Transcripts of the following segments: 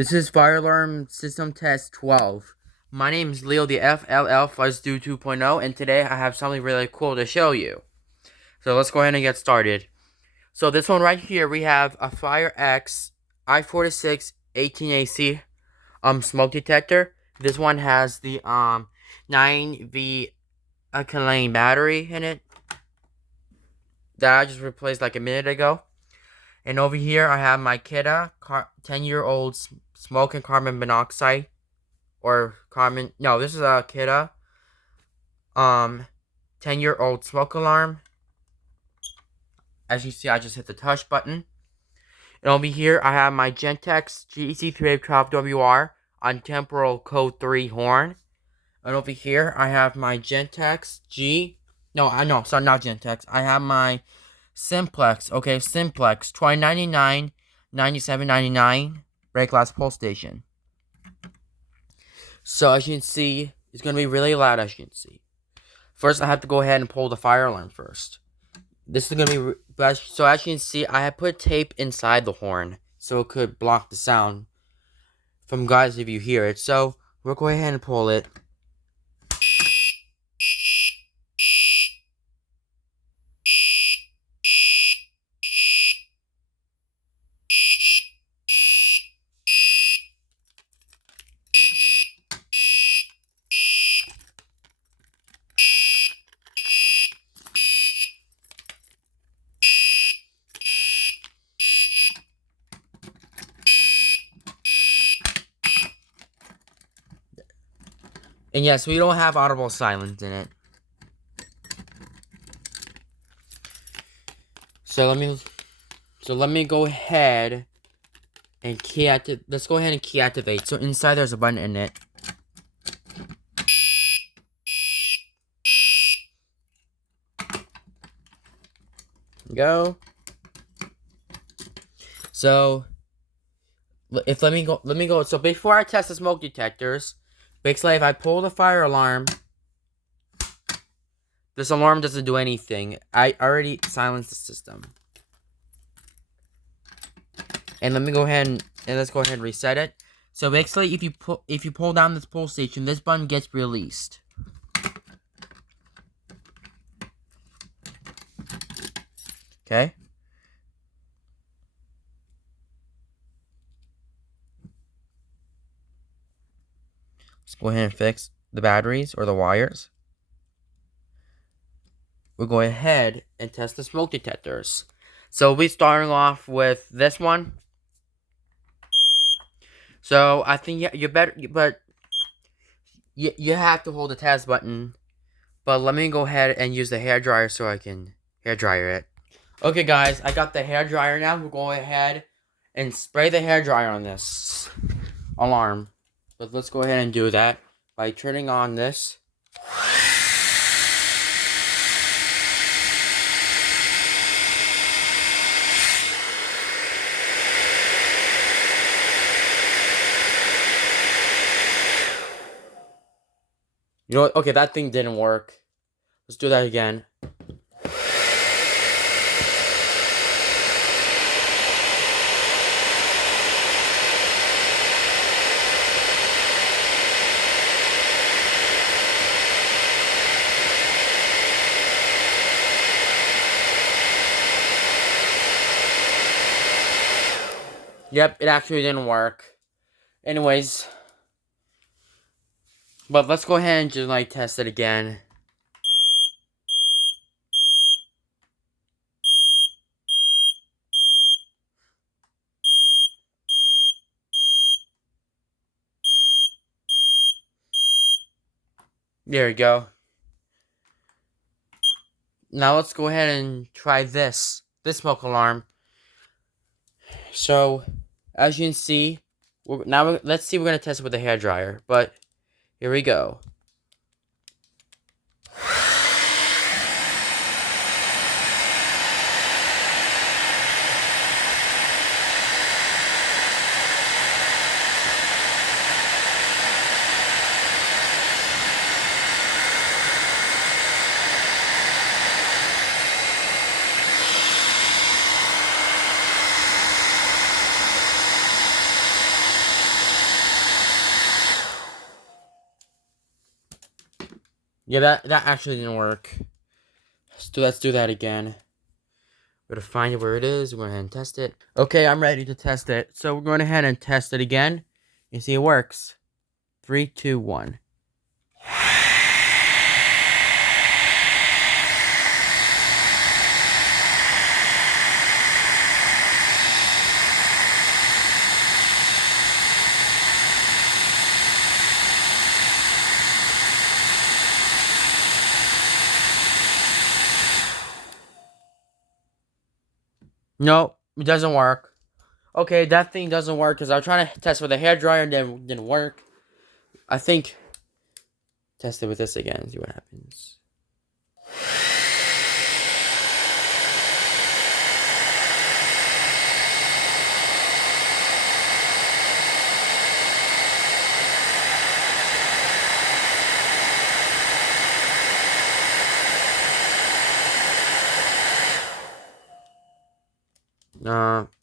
This is Fire Alarm System Test 12. My name is Leo, the FLL FuzzDude 2.0, and today I have something really cool to show you. So let's go ahead and get started. So this one right here, we have a Fire X I46 18AC smoke detector. This one has the 9V alkaline battery in it that I just replaced like a minute ago. And over here I have my Kidde 10-year-old smoke and carbon monoxide. Or carbon, no, this is a Kidde 10-year-old smoke alarm. As you see, I just hit the touch button. And over here I have my Gentex GEC312WR on temporal code 3 horn. And over here I have my Gentex sorry, not Gentex. I have my Simplex, Simplex 2099 9799 brake glass pull station. So as you can see, it's going to be really loud, as you can see. First, I have to go ahead and pull the fire alarm first. This is going to be, so as you can see, I have put tape inside the horn, so it could block the sound from guys if you hear it. So, we'll go ahead and pull it. And yes, we don't have audible silence in it. So let me go ahead and let's go ahead and key activate. So inside there's a button in it. Go. So let me go. So before I test the smoke detectors, basically if I pull the fire alarm, this alarm doesn't do anything. I already silenced the system. And let me go ahead and let's go ahead and reset it. So basically if you pull down this pull station, this button gets released. Okay? Let's go ahead and fix the batteries or the wires. We'll go ahead and test the smoke detectors. So we're starting off with this one. So I think you better, but you have to hold the test button. But let me go ahead and use the hairdryer so I can hairdryer it. Okay guys, I got the hairdryer now. We'll go ahead and spray the hairdryer on this alarm. But let's go ahead and do that by turning on this. You know what? Okay, that thing didn't work. Let's do that again. Yep, it actually didn't work. Anyways. But let's go ahead and just like test it again. There we go. Now let's go ahead and try this smoke alarm. So, as you can see, let's see, we're going to test it with the hairdryer. But, here we go. Yeah, that actually didn't work. Let's do that again. We're gonna find it where it is. We're going to go ahead and test it. Okay, I'm ready to test it. So we're going ahead and test it again. You see it works. 3, 2, 1. No, it doesn't work. Okay, that thing doesn't work because I was trying to test with a hairdryer and then didn't work. I think test it with this again, see what happens.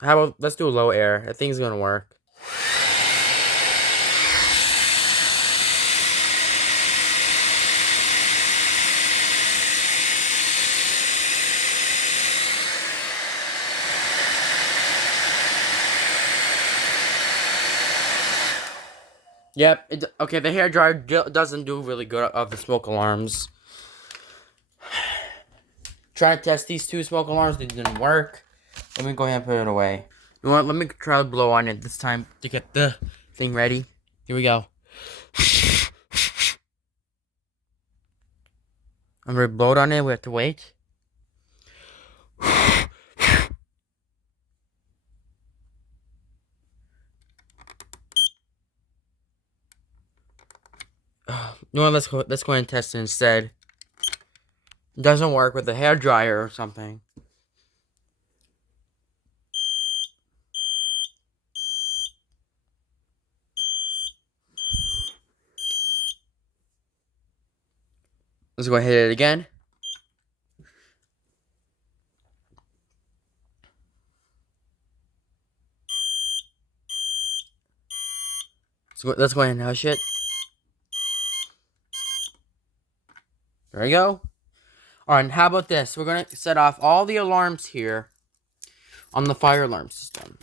How about let's do low air. I think it's gonna work. Yep. Okay, the hairdryer doesn't do really good of the smoke alarms. Trying to test these 2 smoke alarms, they didn't work. Let me go ahead and put it away. You know what? Let me try to blow on it this time to get the thing ready. Here we go. I'm gonna blow it on it. We have to wait. You know what? Let's go ahead and test it instead. It doesn't work with the hairdryer or something. Let's go ahead and hit it again. So let's go ahead and hush it. There we go. Alright, and how about this? We're going to set off all the alarms here on the fire alarm system.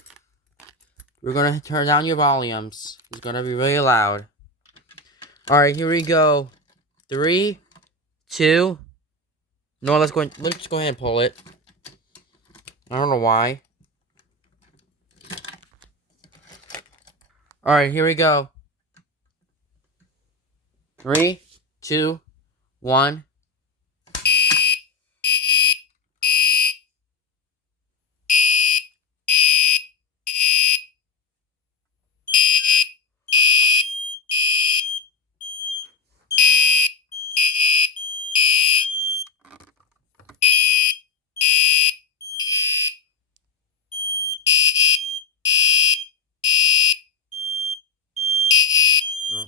We're going to turn down your volumes. It's going to be really loud. Alright, here we go. 3, 2. No, let's just go ahead and pull it. I don't know why. Alright, here we go. 3, 2, 1. No.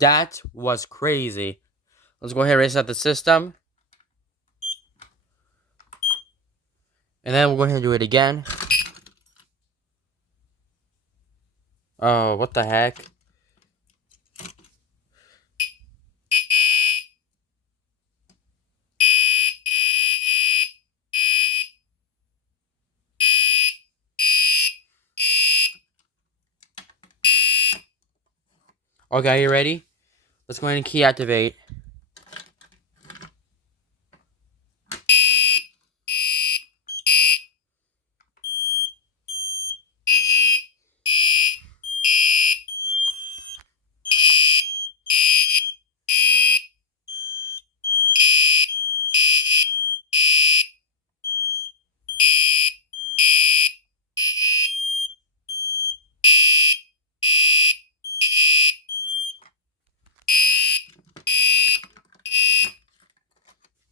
That was crazy. Let's go ahead and reset the system. And then we'll go ahead and do it again. Oh, what the heck? Okay, you ready? Let's go ahead and key activate.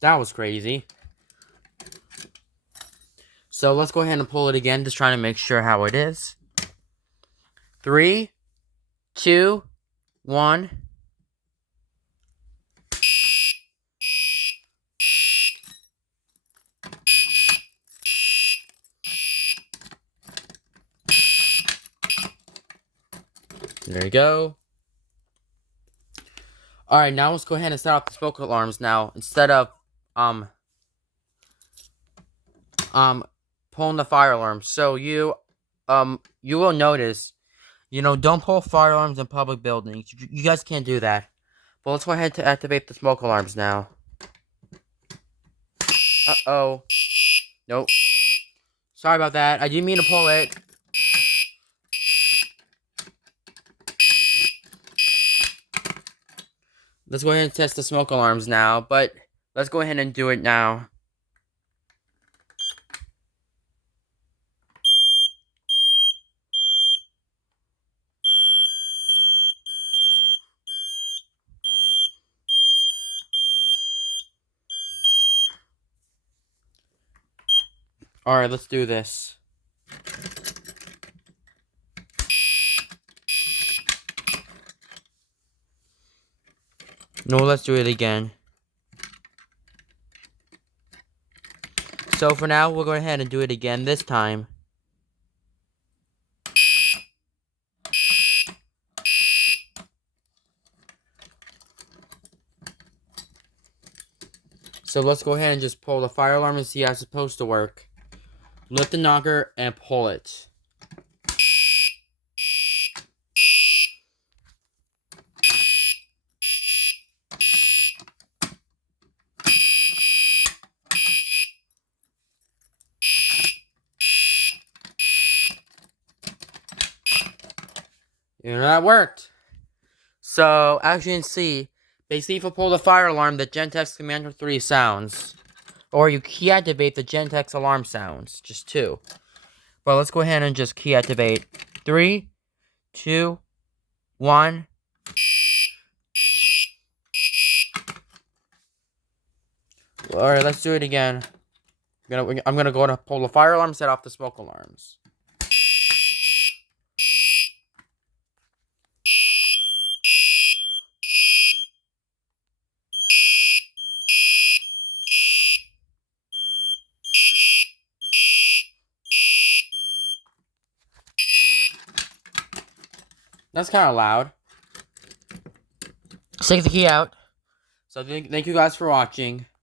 That was crazy. So let's go ahead and pull it again, just trying to make sure how it is. 3, 2, 1. There you go. Alright, now let's go ahead and set off the smoke alarms now. Instead of pulling the fire alarm. So you will notice, don't pull fire alarms in public buildings. You guys can't do that. But let's go ahead to activate the smoke alarms now. Uh-oh. Nope. Sorry about that. I didn't mean to pull it. Let's go ahead and test the smoke alarms now, but let's go ahead and do it now. Alright, let's do this. No, let's do it again. So for now, we'll go ahead and do it again this time. So let's go ahead and just pull the fire alarm and see how it's supposed to work. Lift the knocker and pull it. That worked. So, as you can see, basically if you pull the fire alarm, the Gentex Commander 3 sounds. Or you key activate the Gentex alarm sounds. Just 2. But let's go ahead and just key activate. 3, 2, 1. Alright, let's do it again. I'm gonna go to pull the fire alarm, set off the smoke alarms. That's kind of loud. Let's take the key out. So thank you guys for watching.